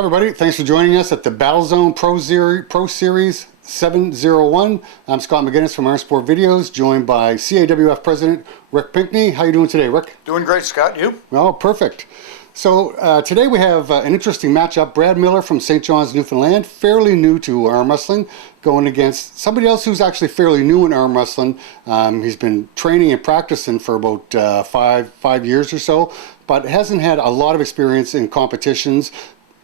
Hi everybody, thanks for joining us at the BattleZone Pro Series 701. I'm Scott McGinnis from ArmsportVideos, joined by CAWF President Rick Pinkney. How are you doing today, Rick? Doing great, Scott. You? Oh, perfect. So today we have an interesting matchup. Brad Miller from St. John's, Newfoundland, fairly new to arm wrestling, going against somebody else who's actually fairly new in arm wrestling. He's been training and practicing for about five years or so, but hasn't had a lot of experience in competitions.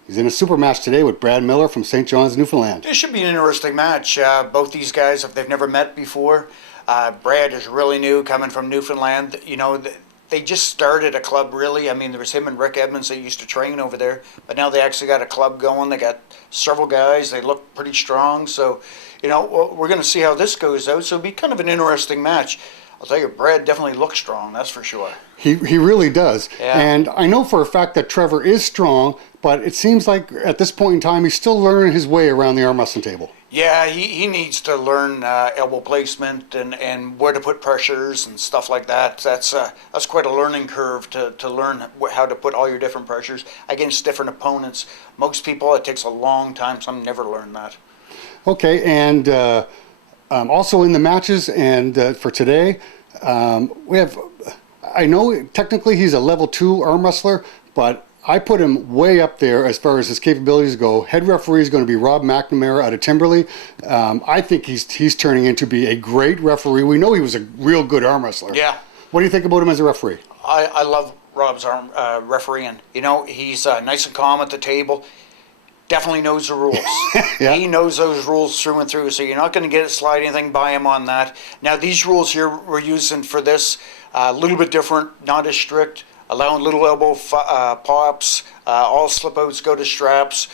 He's in a super match today with Brad Miller from St. John's, Newfoundland. This should be an interesting match. Both these guys, if they've never met before, Brad is really new, coming from Newfoundland. You know, they just started a club, really. I mean, there was him and Rick Edmonds that used to train over there, but now they actually got a club going. They got several guys. They look pretty strong. So, you know, we're going to see how this goes out. So it'll be kind of an interesting match. I'll tell you, Brad definitely looks strong, that's for sure. He really does. Yeah. And I know for a fact that Trevor is strong, but it seems like at this point in time, he's still learning his way around the arm wrestling table. Yeah, he needs to learn elbow placement and where to put pressures and stuff like that. That's quite a learning curve to learn how to put all your different pressures against different opponents. Most people, it takes a long time. Some never learn that. Okay, and also in the matches and for today, we have, I know technically he's a level 2 arm wrestler, but I put him way up there as far as his capabilities go. Head referee is going to be Rob McNamara out of Timberley. I think he's turning into be a great referee. We know he was a real good arm wrestler. Yeah. What do you think about him as a referee? I love Rob's refereeing. You know, he's nice and calm at the table. Definitely knows the rules. Yeah. He knows those rules through and through, so you're not going to get slide anything by him on that. Now, these rules here we're using for this, a little bit different, not as strict, allowing little elbow pops, all slip outs go to straps.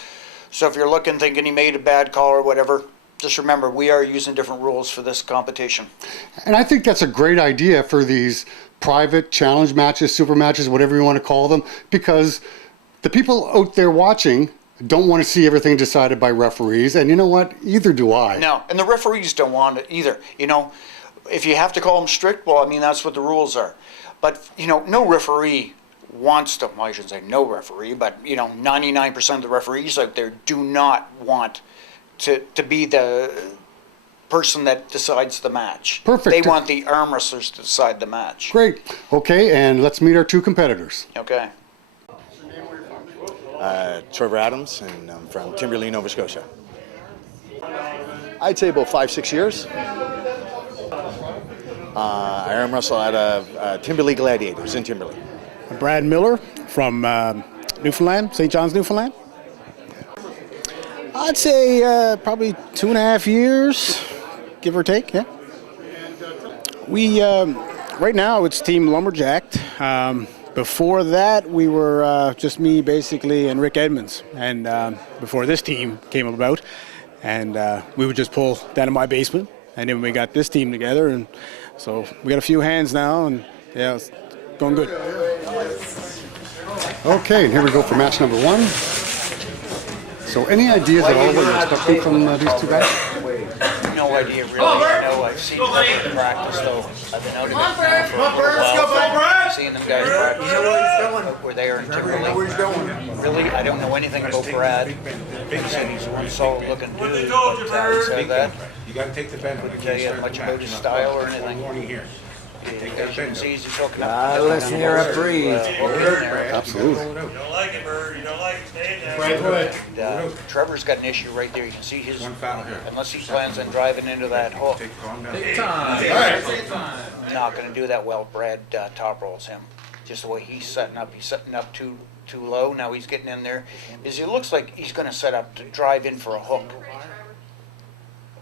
So if you're looking, thinking he made a bad call or whatever, just remember, we are using different rules for this competition. And I think that's a great idea for these private challenge matches, super matches, whatever you want to call them, because the people out there watching don't want to see everything decided by referees, and you know what? Either do I. No, and the referees don't want it either. You know, if you have to call them strict, well, I mean, that's what the rules are. But, you know, no referee wants to, well, I shouldn't say no referee, but, you know, 99% of the referees out there do not want to be the person that decides the match. Perfect. They want the arm wrestlers to decide the match. Great. Okay, and let's meet our two competitors. Okay. Trevor Adams, and I'm from Timberley, Nova Scotia. I'd say about 5-6 years. I arm wrestle at Timberley Gladiators in Timberley. Brad Miller from Newfoundland, St. John's, Newfoundland. I'd say probably 2.5 years, give or take, yeah. We, right now it's Team Lumberjacked. Before that, we were just me, basically, and Rick Edmonds. And before this team came about, and we would just pull down in my basement. And then we got this team together, and so we got a few hands now, and yeah, it's going good. Okay, and here we go for match number 1. So any ideas at all what you're expecting from these two guys? No idea, really. I know I've seen them in practice, though. I've been out of it now for a little while. Seeing them guys practice where they are in Timberley. Really, I don't know anything about Brad. He said he's one solid-looking dude, but said that. You got to take the bend. Couldn't tell you much about his style or anything. As you can see, he's just hooking up. Listen here, I breathe. Absolutely. You don't like it, Bird. You don't like it, stay there. Trevor's got an issue right there. You can see his, One foul here. unless he plans on driving into that hook, Calm down. not going to do that well. Brad top rolls him. Just the way he's setting up too low. Now he's getting in there. Because he looks like he's going to set up to drive in for a hook.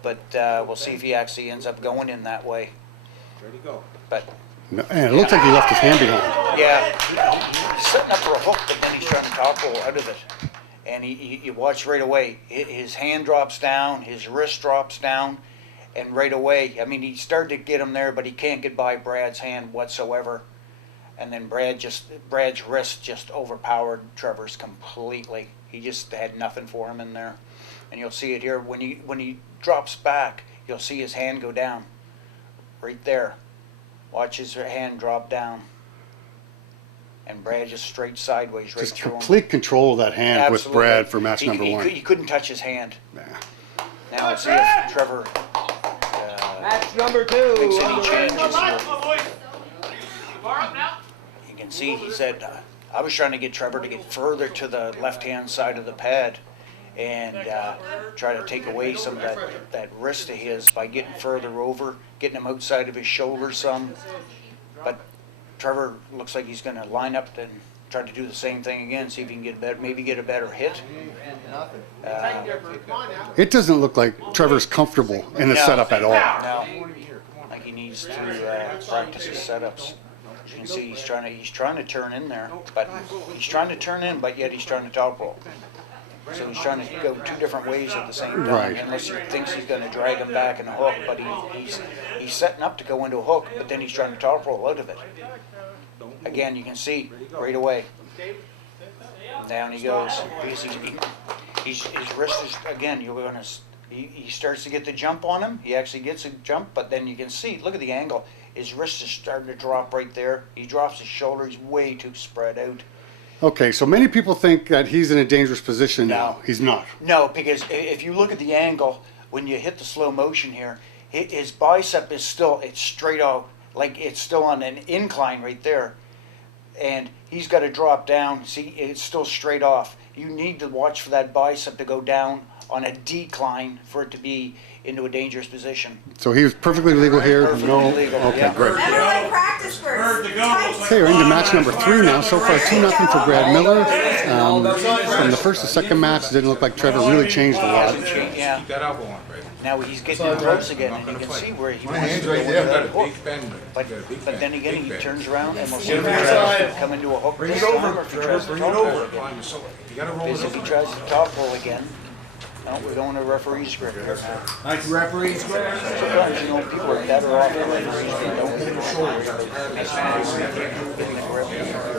But we'll see if he actually ends up going in that way. Ready to go. But No, and it looks like he left his hand behind. yeah, he's setting up for a hook, but then he's trying to top roll out of it. And you watch right away, his hand drops down, his wrist drops down, and right away, I mean, he started to get him there, but he can't get by Brad's hand whatsoever. And then Brad's wrist just overpowered Trevor's completely. He just had nothing for him in there. And you'll see it here, when he drops back, you'll see his hand go down. Right there. Watch his hand drop down. and Brad just straight sideways right Just through him. complete control of that hand with Absolutely. Brad for match number one. He couldn't touch his hand. Nah. Now let's see if Trevor Match number 2. makes any changes here. You can see he said, I was trying to get Trevor to get further to the left-hand side of the pad and try to take away some of that wrist of his by getting further over, getting him outside of his shoulder some. But Trevor looks like he's going to line up and try to do the same thing again, see if he can get maybe get a better hit. It doesn't look like Trevor's comfortable in the No. setup at all. No, like he needs to practice his setups. You can see he's trying to turn in there, but he's trying to turn in, but yet he's trying to top roll. So he's trying to go two different ways at the same time, Right. unless he thinks he's going to drag him back in a hook, but he's setting up to go into a hook, but then he's trying to top roll out of it. Again, you can see right away. Down he goes. Because his wrist is, again, he starts to get the jump on him. He actually gets a jump, but then you can see, look at the angle. His wrist is starting to drop right there. He drops his shoulder. He's way too spread out. Okay, so many people think that he's in a dangerous position now. No. He's not. No, because if you look at the angle, when you hit the slow motion here, his bicep is still, it's straight out, like it's still on an incline right there. And he's got to drop down. See, it's still straight off. You need to watch for that bicep to go down on a decline for it to be into a dangerous position. So he was perfectly legal here. Perfectly No. legal, Okay, yeah. great. Everyone practice first. Okay, we're into match number 3 now. So far, 2-0 for Brad Miller. From the first to second match, it didn't look like Trevor really changed a lot. Yeah. That elbow on, right? Now he's getting in close again, and you can see where he wants to go into that hook. But then again, he turns around, and we'll see if he tries to come into a hook this time, or if he tries to top roll again. Because if he tries to top roll again, no, we're going to referee's grip here now. Nice referee. Sometimes, you know, people are better off than referees. They don't get the shoulder. They get the grip.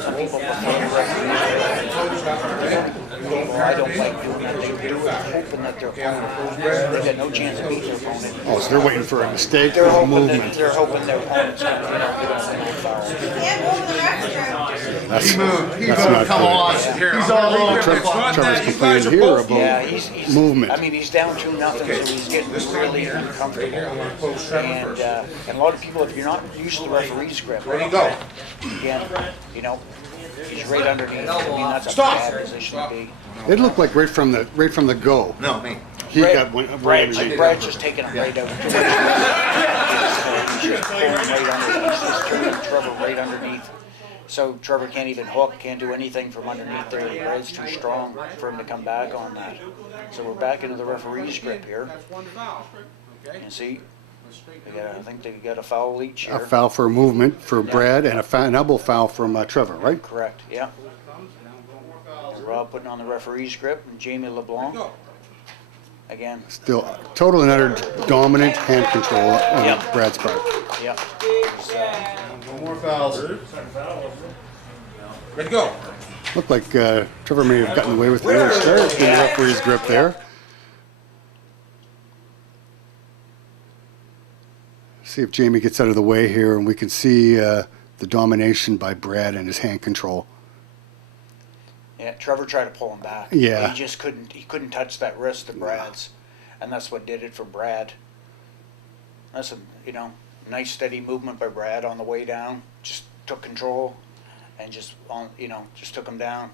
Some people prefer the referee's grip. Well, I don't like doing that. They do it hoping that their opponent, they got no chance of beating their opponent. Oh, so they're waiting for a mistake They're or a hoping movement. their opponent's going to get a foul. Can't move the restroom. That's not Come good. on. He's all over. Trevor's complaining here Yeah, about he's movement. I mean, he's down 2-0, so he's getting really uncomfortable. And a lot of people, if you're not used to the referee's grip, Go. again, you know, he's right underneath. I mean, that's a bad position to be. It looked like right from the go. No, me. He got one right underneath. Brad's just taking him right out. He's just pulling him right underneath. He's just turning Trevor right underneath. So Trevor can't even hook, can't do anything from underneath there. Brad's too strong for him to come back on that. So we're back into the referee's grip here. You see, I think they got a foul each A here. foul for a movement for Brad and an elbow foul from Trevor, right? Correct, yeah. And Rob putting on the referee's grip, and Jamie LeBlanc. Again, Still total and utter dominant hand control on Yep. Brad's part. yeah. No more fouls. Ready to go. Looked like Trevor may have gotten away with the early start in the referee's grip there. See if Jamie gets out of the way here, and we can see the domination by Brad and his hand control. Yeah, Trevor tried to pull him back. Yeah. He just couldn't. He couldn't touch that wrist of Brad's, and that's what did it for Brad. That's a nice steady movement by Brad on the way down. Just took control, and just took him down.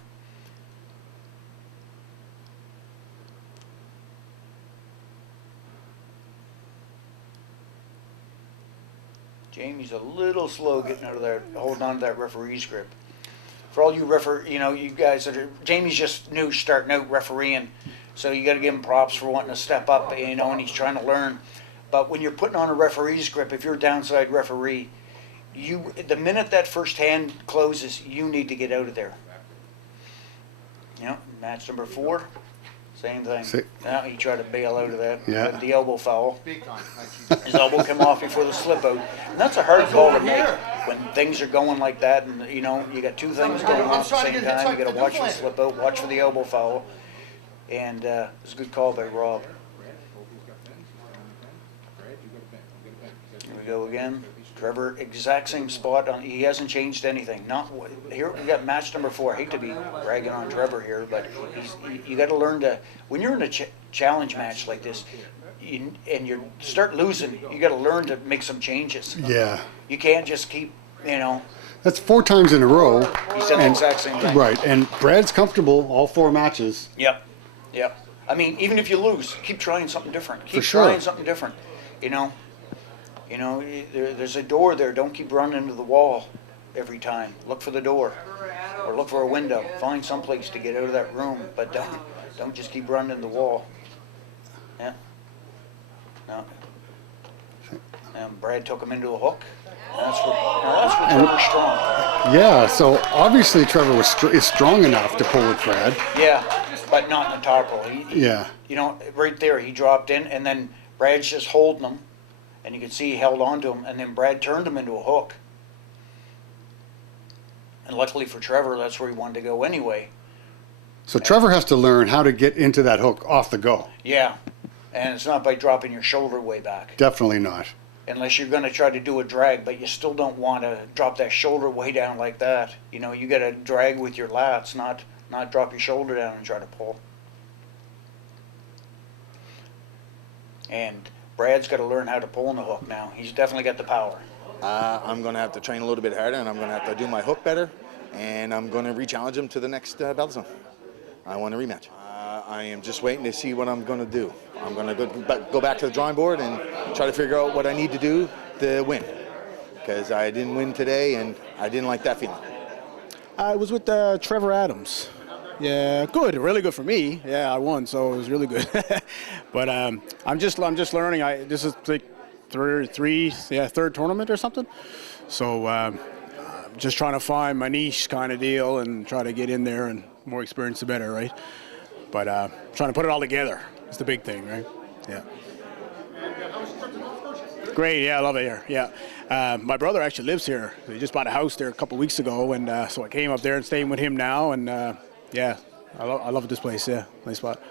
Jamie's a little slow getting out of there, holding on to that referee's grip. For all you you guys that are, Jamie's just new starting out refereeing, so you got to give him props for wanting to step up, and he's trying to learn. But when you're putting on a referee's grip, if you're a downside referee, the minute that first hand closes, you need to get out of there. Match number 4, same thing. Now he tried to bail out of that with the elbow foul. His elbow came off before the slip out. And that's a hard call to make when things are going like that, and you got two things going on at the same time. You got to watch for the slip out, watch for the elbow foul. And it's a good call by Rob. Here we go again. Trevor, exact same spot. He hasn't changed anything. Not here. We got match number 4. I hate to be bragging on Trevor here, but you got to learn to, when you're in a challenge match like this, and you start losing, you got to learn to make some changes. Yeah. You can't just keep, That's 4 times in a row. He's done the exact same thing. Right, and Brad's comfortable all 4 matches. Yep. I mean, even if you lose, keep trying something different. Keep For sure. trying something different. There's a door there. Don't keep running into the wall every time. Look for the door, or look for a window. Find some place to get out of that room, but don't just keep running into the wall. Yeah. No. And Brad took him into a hook. That's where Trevor's strong. Yeah, so obviously Trevor is strong enough to pull with Brad. Yeah, but not in the top roll. Yeah. Right there, he dropped in, and then Brad's just holding him, and you can see he held on to him, and then Brad turned him into a hook. And luckily for Trevor, that's where he wanted to go anyway. So Trevor has to learn how to get into that hook off the go. Yeah, and it's not by dropping your shoulder way back. Definitely not. Unless you're going to try to do a drag, but you still don't want to drop that shoulder way down like that. You got to drag with your lats, not drop your shoulder down and try to pull. And Brad's got to learn how to pull in the hook now. He's definitely got the power. I'm going to have to train a little bit harder, and I'm going to have to do my hook better, and I'm going to re-challenge him to the next BattleZone. I want a rematch. I am just waiting to see what I'm going to do. I'm going to go back to the drawing board and try to figure out what I need to do to win, because I didn't win today, and I didn't like that feeling. I was with Trevor Adams. Yeah, good, really good for me. Yeah, I won, so it was really good. But I'm just learning. This is like third tournament or something. So just trying to find my niche kind of deal and try to get in there, and more experience the better, right? But trying to put it all together is the big thing, right? Yeah. Great, yeah, I love it here. Yeah, my brother actually lives here. He just bought a house there a couple weeks ago, and so I came up there and staying with him now, and yeah, I love this place. Yeah, nice spot.